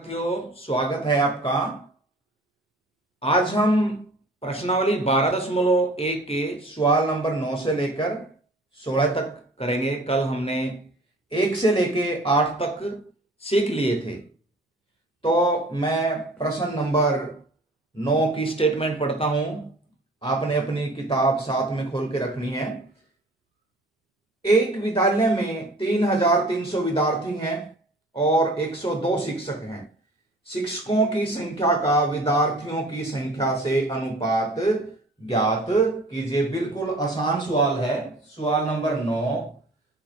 साथियों, स्वागत है आपका। आज हम प्रश्नावली 12.1 के सवाल नंबर 9 से लेकर 16 तक करेंगे। कल हमने 1 से लेके 8 तक सीख लिए थे। तो मैं प्रश्न नंबर 9 की स्टेटमेंट पढ़ता हूं। आपने अपनी किताब साथ में खोल के रखनी है। एक विद्यालय में 3300 विद्यार्थी हैं और 102 शिक्षक हैं। शिक्षकों की संख्या का विद्यार्थियों की संख्या से अनुपात ज्ञात कीजिए। बिल्कुल आसान सवाल है। सवाल नंबर 9,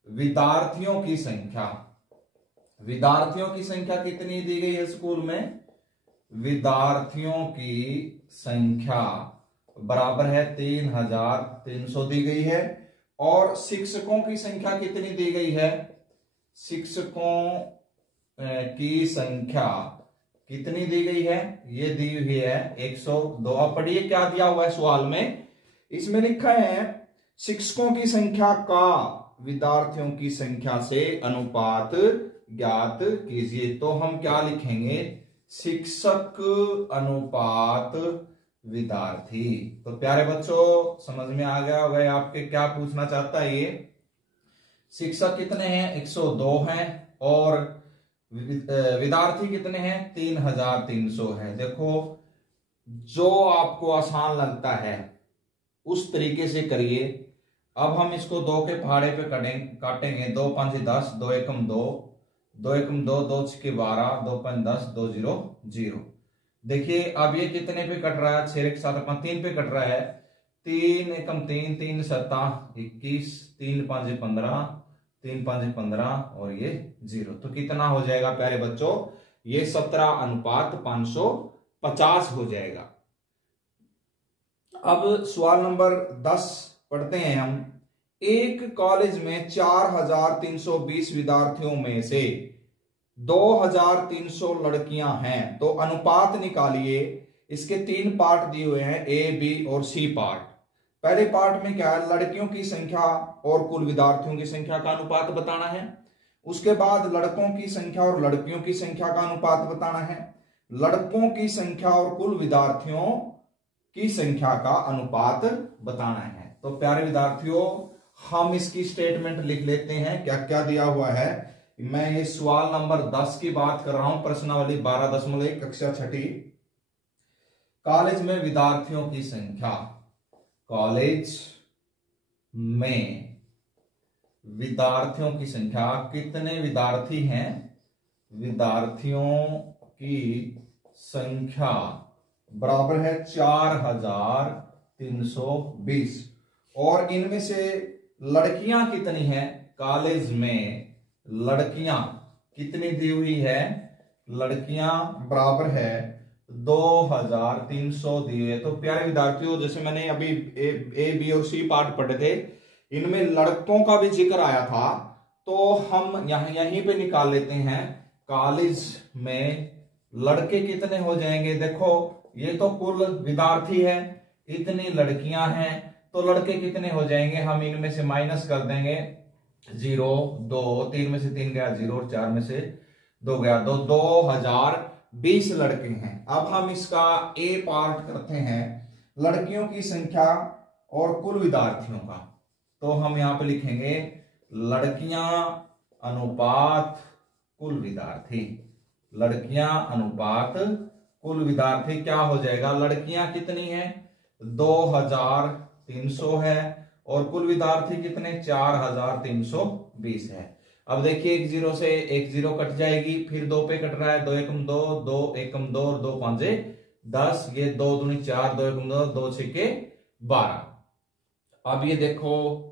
विद्यार्थियों की संख्या। विद्यार्थियों की संख्या कितनी दी गई है स्कूल में? विद्यार्थियों की संख्या बराबर है 3300 दी गई है। और शिक्षकों की संख्या कितनी दी गई है? शिक्षकों की संख्या कितनी दी गई है? ये दी हुई है 102। अब पढ़िए क्या दिया हुआ है सवाल में। इसमें लिखा है शिक्षकों की संख्या का विद्यार्थियों की संख्या से अनुपात ज्ञात कीजिए। तो हम क्या लिखेंगे? शिक्षक अनुपात विद्यार्थी। तो प्यारे बच्चों, समझ में आ गया होगा आपके क्या पूछना चाहता है ये। शिक्षक कितने हैं? 102 हैं। और विद्यार्थी कितने हैं? 3300 है। देखो, जो आपको आसान लगता है उस तरीके से करिए। अब हम इसको 2 के पहाड़े पे काटेंगे। 2 5 10, 2 एकम 2, 2 एकम 2, 2 6 12, 2 5 10, 2 0 0। देखिए अब ये कितने पे कट रहा है? 6 1 7 5 3 पे कट रहा है। 3 एकम 3, 3 7 21, 3 5 15, 3 5 15 और ये 0। तो कितना हो जाएगा प्यारे बच्चों? ये 17 अनुपात 550 हो जाएगा। अब सवाल नंबर 10 पढ़ते हैं हम। एक कॉलेज में 4320 विद्यार्थियों में से 2300 लड़कियां हैं। तो अनुपात निकालिए। इसके 3 पार्ट दिए हुए हैं, ए, बी और सी पार्ट। पहले पार्ट में क्या है? लड़कियों की संख्या और कुल विद्यार्थियों की संख्या का अनुपात बताना है। उसके बाद लड़कों की संख्या और लड़कियों की संख्या का अनुपात बताना है। लड़कों की संख्या और कुल विद्यार्थियों की संख्या का अनुपात बताना है। तो प्यारे विद्यार्थियों, हम इसकी स्टेटमेंट लिख लेते हैं। क्या क्या दिया हुआ है? मैं ये सवाल नंबर 10 की बात कर रहा हूं। प्रश्नावली 12.1 कक्षा 6। कॉलेज में विद्यार्थियों की संख्या। कॉलेज में विद्यार्थियों की संख्या, कितने विद्यार्थी हैं? विद्यार्थियों की संख्या बराबर है 4320। और इनमें से लड़कियां कितनी हैं? कॉलेज में लड़कियां कितनी दी हुई है? लड़कियां बराबर है 2300 दी हुई है। तो प्यारे विद्यार्थियों, जैसे मैंने अभी ए बी और सी पार्ट पढ़े थे, इनमें लड़कों का भी जिक्र आया था। तो हम यहीं पे निकाल लेते हैं। कॉलेज में लड़के कितने हो जाएंगे? देखो, ये तो कुल विद्यार्थी है, इतनी लड़कियां हैं, तो लड़के कितने हो जाएंगे? हम इनमें से माइनस कर देंगे। 0 2, 3 में से 3 गया 0, 4 में से 2 गया 2, 2020 लड़के हैं। अब हम इसका ए पार्ट करते हैं, लड़कियों की संख्या और कुल विद्यार्थियों का। तो हम यहां पे लिखेंगे लड़कियां अनुपात कुल विद्यार्थी। लड़कियां अनुपात कुल विद्यार्थी क्या हो जाएगा? लड़कियां कितनी हैं? 2300 है और कुल विद्यार्थी कितने? 4320 है। अब देखिए, 1 0 से 1 0 कट जाएगी, फिर 2 पे कट रहा है। 2 एकम 2, 2 एकम 2 और 2 5 10, ये 2 दूनी 4, 2 एकम 2, 2 6 12। अब ये देखो,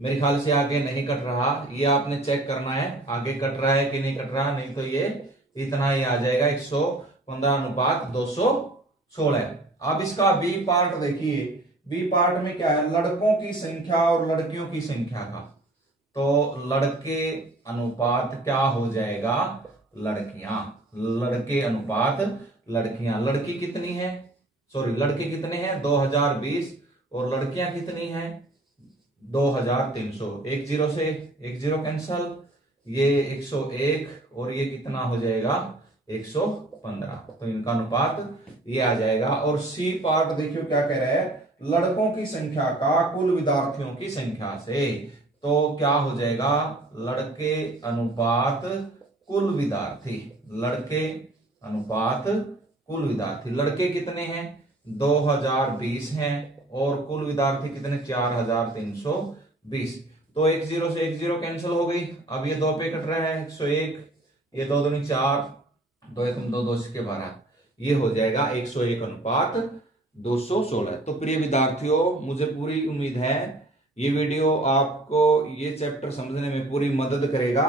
मेरे ख्याल से आगे नहीं कट रहा, ये आपने चेक करना है आगे कट रहा है कि नहीं कट रहा। नहीं तो ये इतना ही आ जाएगा, 115 अनुपात 216। अब इसका बी पार्ट देखिए। बी पार्ट में क्या है? लड़कों की संख्या और लड़कियों की संख्या का। तो लड़के अनुपात क्या हो जाएगा? लड़कियां। लड़के अनुपात लड़कियां। लड़की कितनी है? सॉरी, लड़के कितने हैं? 2020 और लड़कियां कितनी हैं? 2300। 1 0 से 1 0 कैंसल, ये 101 और ये कितना हो जाएगा? 115। तो इनका अनुपात ये आ जाएगा। और सी पार्ट देखियो क्या कह रहा है, लड़कों की संख्या का कुल विद्यार्थियों की संख्या से। तो क्या हो जाएगा, लड़के अनुपात कुल विद्यार्थी, लड़के अनुपात कुल विद्यार्थी। लड़के कितने हैं, 2020 हैं, और कुल विद्यार्थी कितने, 4320। तो 1 0 से 1 0 कैंसिल हो गई। अब ये 2 पे कट रहा है, 101, ये 2 दूनी 4, 2 1 2 2 के 12, ये हो जाएगा 101 अनुपात 216। तो प्रिय विद्यार्थियों, मुझे पूरी उम्मीद है ये वीडियो आपको ये चैप्टर समझने में पूरी मदद करेगा।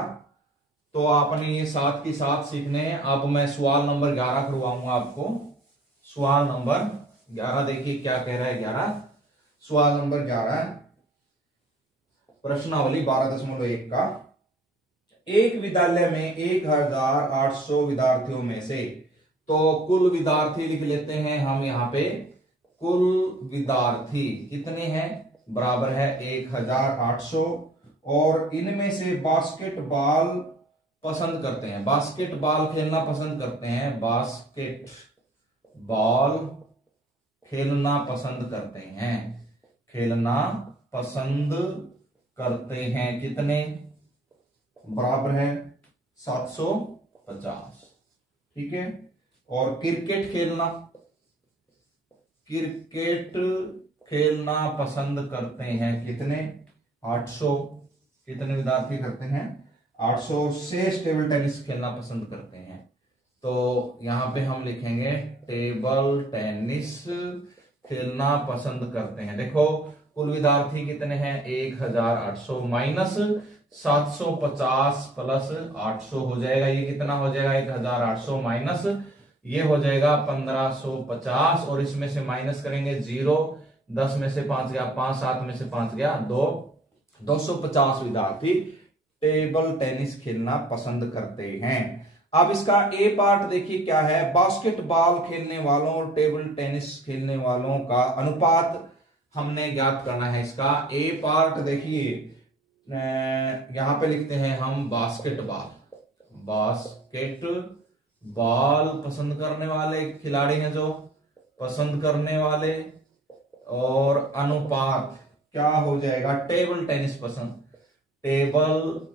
तो आपने ये साथ की साथ सीखने हैं। अब मैं सवाल नंबर 11 करवाऊंगा आपको। सवाल नंबर 11 देखिए क्या कह रहा है। 11 सवाल नंबर 11 प्रश्नावली 12.1 का, एक विद्यालय में 1800 विद्यार्थियों में से, तो कुल विद्यार्थी लिख लेते हैं हम यहाँ पे। कुल विद्यार्थी कितने हैं, बराबर है 1800, और इनमें से बास्केटबॉल पसंद करते हैं, बास्केटबॉल खेलना पसंद करते हैं, बास्केटबॉल खेलना पसंद करते हैं, खेलना पसंद करते हैं कितने, बराबर है 750। ठीक है। और क्रिकेट खेलना पसंद करते हैं कितने, 800। कितने विद्यार्थी करते हैं, 800। शेष टेबल टेनिस खेलना पसंद करते हैं। तो यहां पे हम लिखेंगे टेबल टेनिस खेलना पसंद करते हैं। देखो कुल विद्यार्थी कितने हैं, 1800 माइनस 750 प्लस 800 हो जाएगा। ये कितना हो जाएगा, 1800 माइनस ये हो जाएगा 1550, और इसमें से माइनस करेंगे 0, 10 में से 5 गया 5, 7 में से 5 गया 2, 250 विद्यार्थी टेबल टेनिस खेलना पसंद करते हैं। अब इसका ए पार्ट देखिए क्या है, बास्केटबॉल खेलने वालों और टेबल टेनिस खेलने वालों का अनुपात हमने ज्ञात करना है। इसका ए पार्ट देखिए, यहां पे लिखते हैं हम बास्केटबॉल, बास्केटबॉल पसंद करने वाले खिलाड़ी हैं जो पसंद करने वाले, और अनुपात क्या हो जाएगा, टेबल टेनिस पसंद, टेबल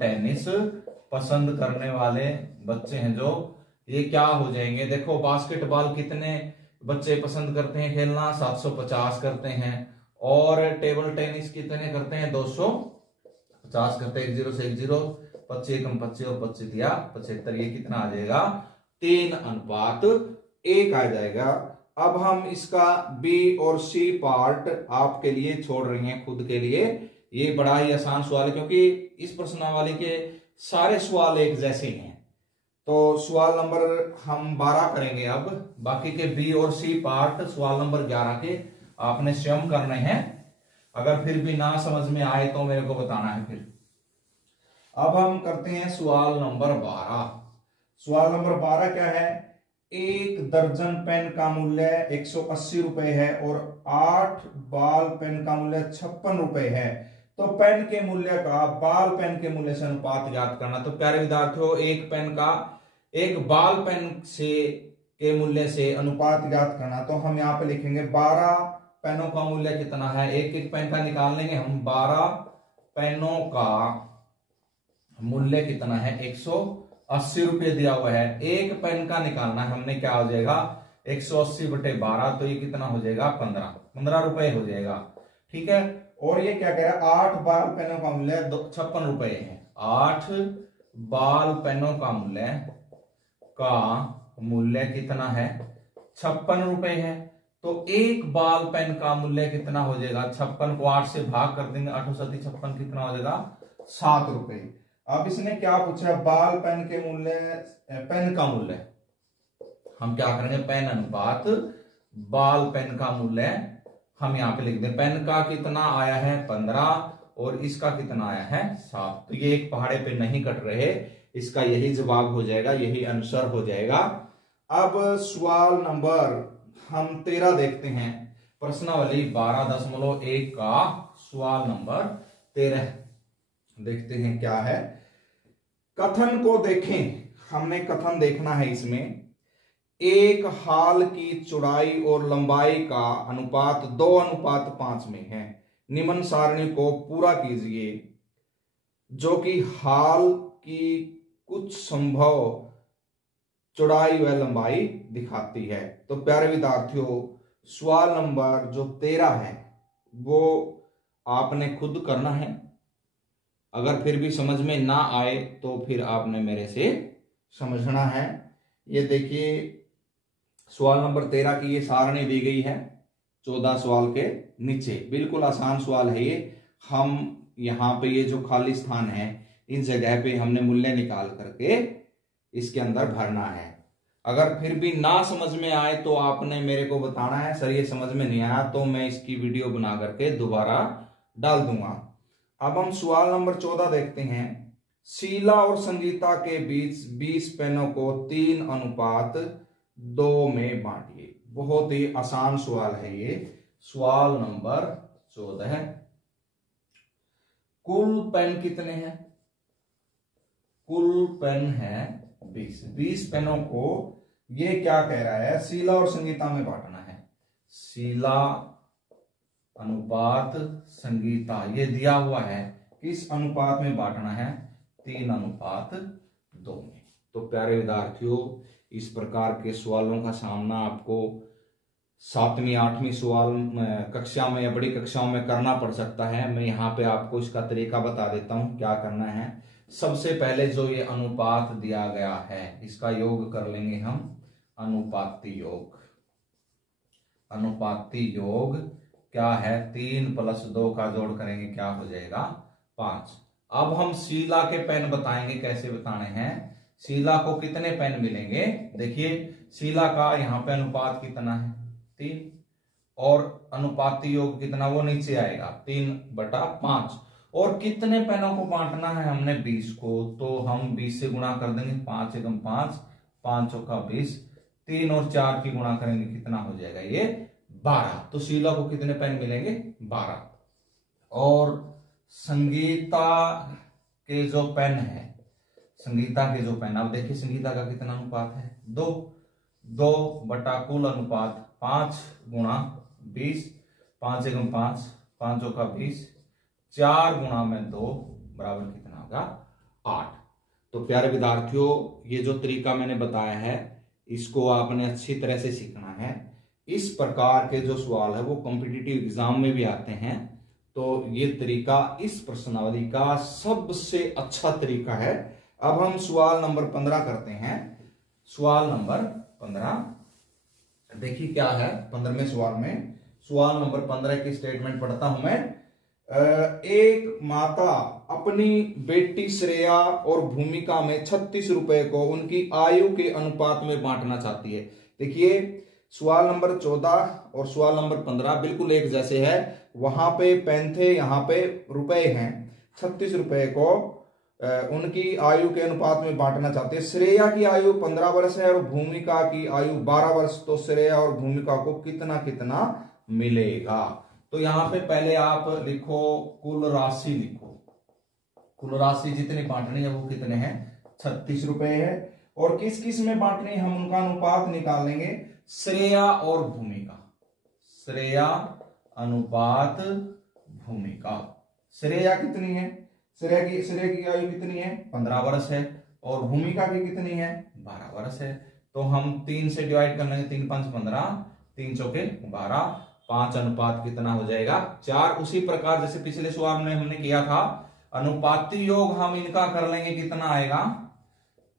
टेनिस पसंद करने वाले बच्चे हैं जो, ये क्या हो जाएंगे, देखो बास्केटबॉल कितने बच्चे पसंद करते हैं खेलना, 750 करते हैं, और टेबल टेनिस कितने करते हैं, 250 करते हैं। 1 0 से 1 0, 25 कम 25 और 25 दिया 75, ये कितना आ जाएगा, 3:1 आ जाएगा। अब हम इसका बी और सी पार्ट आपके लिए छोड़ रहे हैं खुद के लिए। ये बड़ा ही आसान सवाल है क्योंकि इस प्रश्नावली के सारे सवाल एक जैसे हैं। तो सवाल नंबर हम 12 करेंगे अब, बाकी के बी और सी पार्ट सवाल नंबर 11 के आपने स्वयं करने हैं। अगर फिर भी ना समझ में आए तो मेरे को बताना है फिर। अब हम करते हैं सवाल नंबर 12। सवाल नंबर 12 क्या है, एक दर्जन पेन का मूल्य 180 रुपए है और 8 बाल पेन का मूल्य 56 रुपए है। तो पेन के मूल्य का बाल पेन के मूल्य से अनुपात ज्ञात करना। तो प्यारे विद्यार्थियों, एक बाल पेन से के मूल्य से अनुपात ज्ञात करना। तो हम यहाँ पे लिखेंगे 12 पेनों का मूल्य कितना है, एक एक पेन का निकाल लेंगे हम। 12 पेनों का मूल्य कितना है, 180 रुपये दिया हुआ है। एक पेन का निकालना है हमने, क्या हो जाएगा 180/12, तो ये कितना हो जाएगा 15 रुपए हो जाएगा। ठीक है। और ये क्या कह रहा है, 8 बाल पेनों का मूल्य 56 रुपए है। 8 बाल पेनों का मूल्य कितना है, 56 रुपए है। तो एक बाल पेन का मूल्य कितना हो जाएगा, 56 को 8 से भाग कर देंगे, 8 7 56 कितना हो जाएगा 7 रुपए। अब इसने क्या पूछा, बाल पेन के मूल्य, पेन का मूल्य हम क्या करेंगे, पेन अनुपात बाल पेन का मूल्य हम यहाँ पे लिख दें। पेन का कितना आया है 15 और इसका कितना आया है 7। तो ये एक पहाड़े पे नहीं कट रहे, इसका यही जवाब हो जाएगा, यही आंसर हो जाएगा। अब सवाल नंबर हम 13 देखते हैं। प्रश्नावली 12.1 का सवाल नंबर 13 देखते हैं क्या है। कथन को देखें, हमने कथन देखना है इसमें, एक हाल की चौड़ाई और लंबाई का अनुपात 2:5 में है। निम्न सारणी को पूरा कीजिए जो कि हाल की कुछ संभव चौड़ाई व लंबाई दिखाती है। तो प्यारे विद्यार्थियों, सवाल नंबर जो 13 है वो आपने खुद करना है। अगर फिर भी समझ में ना आए तो फिर आपने मेरे से समझना है। ये देखिए सवाल नंबर 13 की ये सारणी दी गई है 14 सवाल के नीचे। बिल्कुल आसान सवाल है ये। हम यहाँ पे ये जो खाली स्थान है इन जगह पे हमने मूल्य निकाल करके इसके अंदर भरना है। अगर फिर भी ना समझ में आए तो आपने मेरे को बताना है, सर ये समझ में नहीं आया, तो मैं इसकी वीडियो बना करके दोबारा डाल दूंगा। अब हम सवाल नंबर 14 देखते हैं। शीला और संगीता के बीच 20 पेनों को 3:2 में बांटिए। बहुत ही आसान सवाल है ये। सवाल नंबर 14, कुल पेन कितने हैं? कुल पेन है 20 पेनों को ये क्या कह रहा है, शीला और संगीता में बांटना है। शीला अनुपात संगीता ये दिया हुआ है, किस अनुपात में बांटना है? 3:2 में। तो प्यारे विद्यार्थियों, इस प्रकार के सवालों का सामना आपको 7वीं 8वीं सवाल कक्षा में या बड़ी कक्षाओं में करना पड़ सकता है। मैं यहाँ पे आपको इसका तरीका बता देता हूँ क्या करना है। सबसे पहले जो ये अनुपात दिया गया है इसका योग कर लेंगे हम, अनुपाती योग। अनुपाती योग क्या है? 3 + 2 का जोड़ करेंगे क्या हो जाएगा? 5। अब हम शीला के पेन बताएंगे, कैसे बताने हैं। शीला को कितने पेन मिलेंगे? देखिए शीला का यहाँ पे अनुपात कितना है? 3, और अनुपाती योग कितना वो नीचे आएगा 3/5। और कितने पेनों को बांटना है हमने? 20 को। तो हम 20 से गुणा कर देंगे, 5 × 5, 5 चौका 20, 3 और 4 की गुणा करेंगे कितना हो जाएगा? ये 12। तो शीला को कितने पेन मिलेंगे? 12। और संगीता के जो पेन है, संगीता के जो पेन, अब देखिए संगीता का कितना अनुपात है? 2 बटा कुल अनुपात 5 × 20, 5 × 5, 5 चौका 20, 4 × 2 बराबर कितना होगा? 8। तो प्यारे विद्यार्थियों, ये जो तरीका मैंने बताया है इसको आपने अच्छी तरह से सीखना है। इस प्रकार के जो सवाल है वो कॉम्पिटिटिव एग्जाम में भी आते हैं। तो ये तरीका इस प्रश्नावली का सबसे अच्छा तरीका है। अब हम सवाल नंबर 15 करते हैं। सवाल नंबर 15 देखिए क्या है 15वें सवाल में। सवाल नंबर 15 की स्टेटमेंट पढ़ता हूं मैं। एक माता अपनी बेटी श्रेया और भूमिका में 36 रुपए को उनकी आयु के अनुपात में बांटना चाहती है। देखिए सवाल नंबर 14 और सवाल नंबर 15 बिल्कुल एक जैसे है। वहां पे पेन थे, यहाँ पे रुपए हैं। 36 रुपए को उनकी आयु के अनुपात में बांटना चाहते हैं। श्रेया की आयु 15 वर्ष है और भूमिका की आयु 12 वर्ष। तो श्रेया और भूमिका को कितना कितना मिलेगा? तो यहाँ पे पहले आप लिखो कुल राशि लिखो। कुल राशि जितनी बांटनी है वो कितने हैं? 36 रुपए है। और किस किस में बांटनी है हम उनका अनुपात निकाल लेंगे। श्रेया और भूमिका, श्रेया अनुपात भूमिका। श्रेया कितनी है? श्रेया की आयु कितनी है? 15 वर्ष है। और भूमिका की कितनी है? 12 वर्ष है। तो हम 3 से डिवाइड कर लेंगे, 3 × 5 = 15, 3 चौके 12, 5 अनुपात कितना हो जाएगा? 4। उसी प्रकार जैसे पिछले सवाल में हमने किया था, अनुपाती योग हम इनका कर लेंगे, कितना आएगा?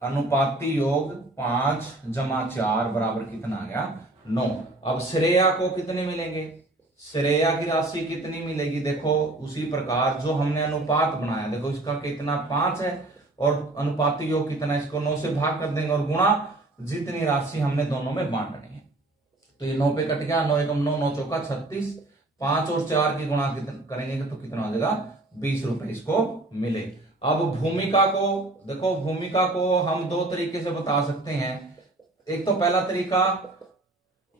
अनुपाती योग 5 + 4 बराबर कितना आ गया? 9। अब श्रेया को कितने मिलेंगे? श्रेया की राशि कितनी मिलेगी? देखो उसी प्रकार जो हमने अनुपात बनाया, देखो इसका कितना 5 है और अनुपाती योग कितना है, इसको 9 से भाग कर देंगे और गुणा जितनी राशि हमने दोनों में बांटनी है। तो ये 9 पे कट गया, 9 × 9, 9 चौका 36, 5 और 4 की गुणा करेंगे तो कितना हो जाएगा? 20 रुपए इसको मिले। अब भूमिका को देखो, भूमिका को हम 2 तरीके से बता सकते हैं। एक तो पहला तरीका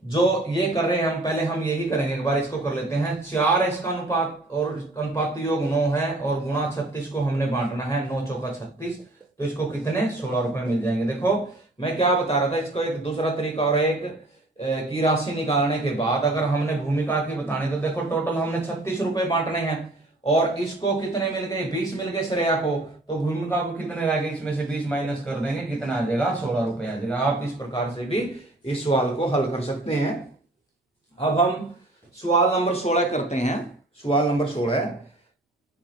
जो ये कर रहे हैं हम, पहले हम यही करेंगे, एक बार इसको कर लेते हैं। 4 है इसका अनुपात और अनुपात योग 9 है और गुणा 36 को हमने बांटना है, 9 चौका 36, तो इसको कितने 16 रुपए मिल जाएंगे। देखो मैं क्या बता रहा था, इसको एक दूसरा तरीका और एक की राशि निकालने के बाद अगर हमने भूमिका की बतानी तो देखो टोटल हमने 36 रुपए बांटने हैं और इसको कितने मिल गए 20 मिल गए श्रेया को, तो भूमिका को कितने रह गए, इसमें से 20 माइनस कर देंगे, कितना आ जाएगा 16 रुपए आ जाएगा। आप इस प्रकार से भी इस सवाल को हल कर सकते हैं। अब हम सवाल नंबर 16 करते हैं। सवाल नंबर 16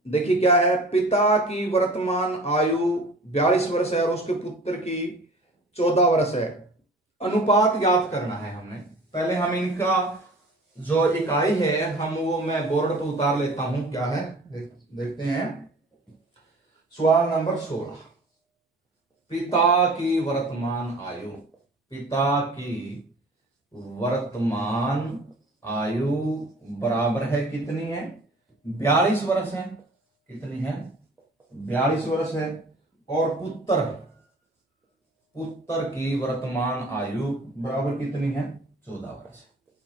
देखिए क्या है, पिता की वर्तमान आयु 42 वर्ष है और उसके पुत्र की 14 वर्ष है, अनुपात ज्ञात करना है हमें। पहले हम इनका जो इकाई है हम वो मैं बोर्ड पर उतार लेता हूं, क्या है देखते हैं। सवाल नंबर 16, पिता की वर्तमान आयु, पिता की वर्तमान आयु बराबर है कितनी है 42 वर्ष है, कितनी है 42 वर्ष है, और पुत्र की वर्तमान आयु बराबर कितनी है 14 वर्ष,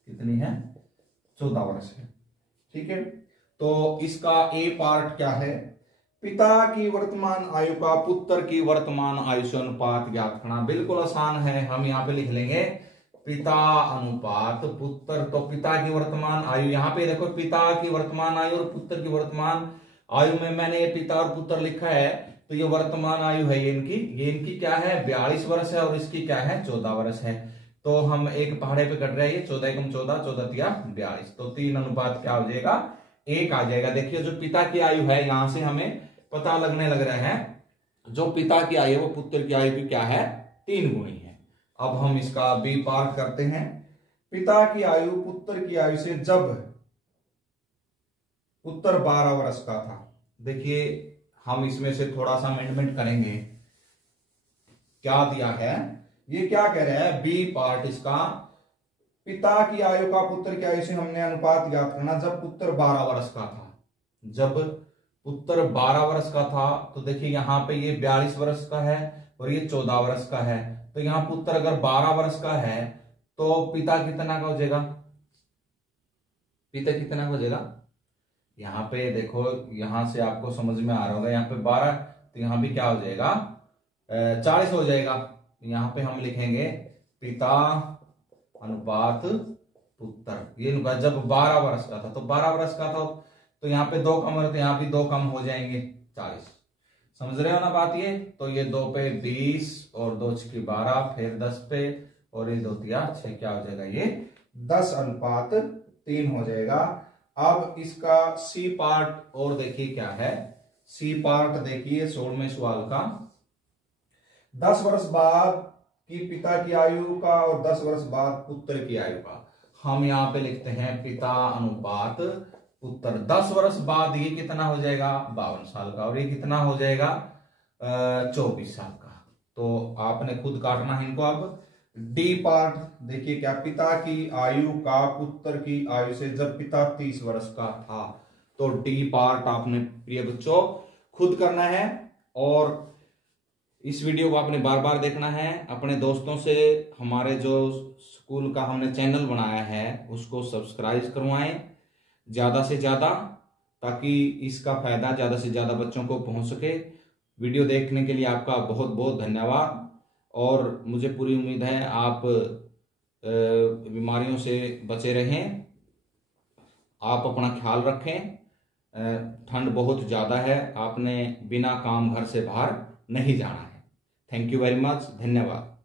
कितनी है 14 वर्ष है। ठीक है, तो इसका ए पार्ट क्या है, पिता की वर्तमान आयु का पुत्र की वर्तमान आयु से अनुपात ज्ञात करना। बिल्कुल आसान है, हम यहां पे लिख लेंगे पिता अनुपात पुत्र, तो पिता की वर्तमान आयु, यहां पे देखो पिता की वर्तमान आयु और पुत्र की वर्तमान आयु में मैंने ये पिता और पुत्र लिखा है, तो ये वर्तमान आयु है ये इनकी क्या है 42 वर्ष है और इसकी क्या है 14 वर्ष है। तो हम एक पहाड़े पे कट रहे हैं, 14 एकम 14, 14 तिया 42, तो 3 अनुपात क्या हो जाएगा 1 आ जाएगा। देखिए जो पिता की आयु है यहां से हमें पता लगने लग रहा है, जो पिता की आयु वो पुत्र की आयु की क्या है 3 गुणी है। अब हम इसका बी पार्ट करते हैं। पिता की आयु पुत्र की आयु से जब पुत्र 12 वर्ष का था, देखिए हम इसमें से थोड़ा सा अमेंडमेंट करेंगे। क्या दिया है, ये क्या कह रहा है बी पार्ट इसका, पिता की आयु का पुत्र की आयु से हमने अनुपात ज्ञात करना जब पुत्र 12 वर्ष का था। जब पुत्र 12 वर्ष का था तो देखिए यहां पे ये 42 वर्ष का है और ये 14 वर्ष का है, तो यहां पुत्र अगर 12 वर्ष का है तो पिता कितना का हो जाएगा, पिता कितना का हो जाएगा, यहां पे देखो यहां से आपको समझ में आ रहा होगा, यहाँ पे 12 तो यहां भी क्या हो जाएगा 40 हो जाएगा। यहां पे हम लिखेंगे पिता अनुपात पुत्र, ये जब 12 वर्ष का था, तो 12 वर्ष का था तो यहाँ पे 2 कम हो तो यहाँ भी 2 कम हो जाएंगे 40, समझ रहे हो ना बात ये। तो ये 2 पे 20 और 2 की 12, फिर 10 पे और ये 2 तिया 6, क्या हो जाएगा ये 10 अनुपात 3 हो जाएगा। अब इसका सी पार्ट और देखिए क्या है, सी पार्ट देखिए 16वें सवाल का, 10 वर्ष बाद की पिता की आयु का और 10 वर्ष बाद पुत्र की आयु का। हम यहाँ पे लिखते हैं पिता अनुपात पुत्र, 10 वर्ष बाद ये कितना हो जाएगा 52 साल का और ये कितना हो जाएगा 24 साल का। तो आपने खुद काटना है इनको। अब डी पार्ट देखिए क्या, पिता की आयु का पुत्र की आयु से जब पिता 30 वर्ष का था, तो डी पार्ट आपने प्रिय बच्चों खुद करना है और इस वीडियो को आपने बार बार देखना है। अपने दोस्तों से हमारे जो स्कूल का हमने चैनल बनाया है उसको सब्सक्राइब करवाएं ज्यादा से ज्यादा, ताकि इसका फायदा ज्यादा से ज्यादा बच्चों को पहुंच सके। वीडियो देखने के लिए आपका बहुत बहुत धन्यवाद और मुझे पूरी उम्मीद है आप बीमारियों से बचे रहें, आप अपना ख्याल रखें। ठंड बहुत ज़्यादा है, आपने बिना काम घर से बाहर नहीं जाना है। थैंक यू वेरी मच, धन्यवाद।